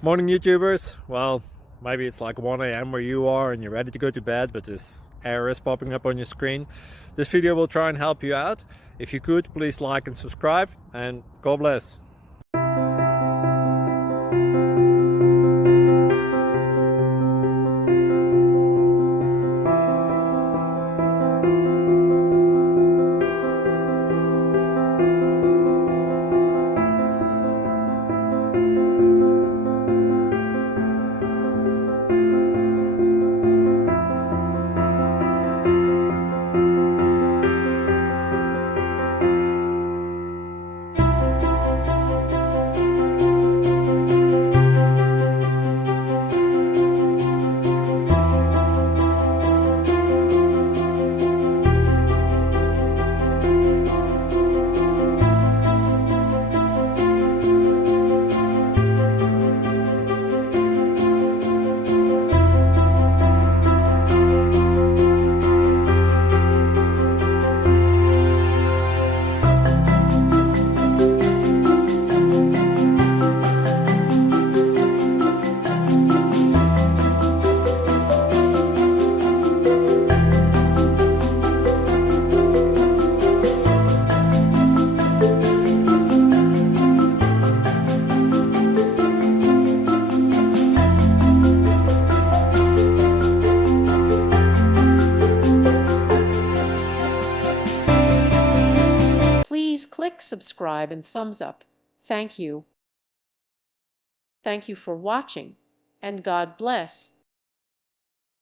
Morning YouTubers. Well, maybe it's like 1 a.m. where you are and you're ready to go to bed, but this error is popping up on your screen. This video will try and help you out. If you could, please like and subscribe, and God bless. Please click subscribe and thumbs up. Thank you. Thank you for watching, and God bless.